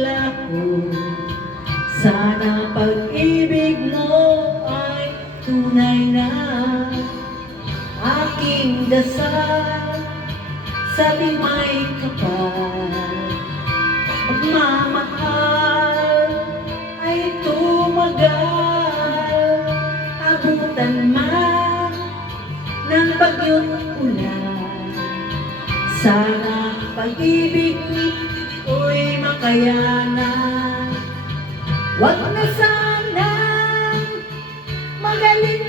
laho. Sana pag-ibig mo ay tunay na aking dasal sa limay kapal. Pagmamahal ay tumagal, abutan man ng bagyong ulan. Sana pag-ibig ko'y makayanan. Wag na sanang magaling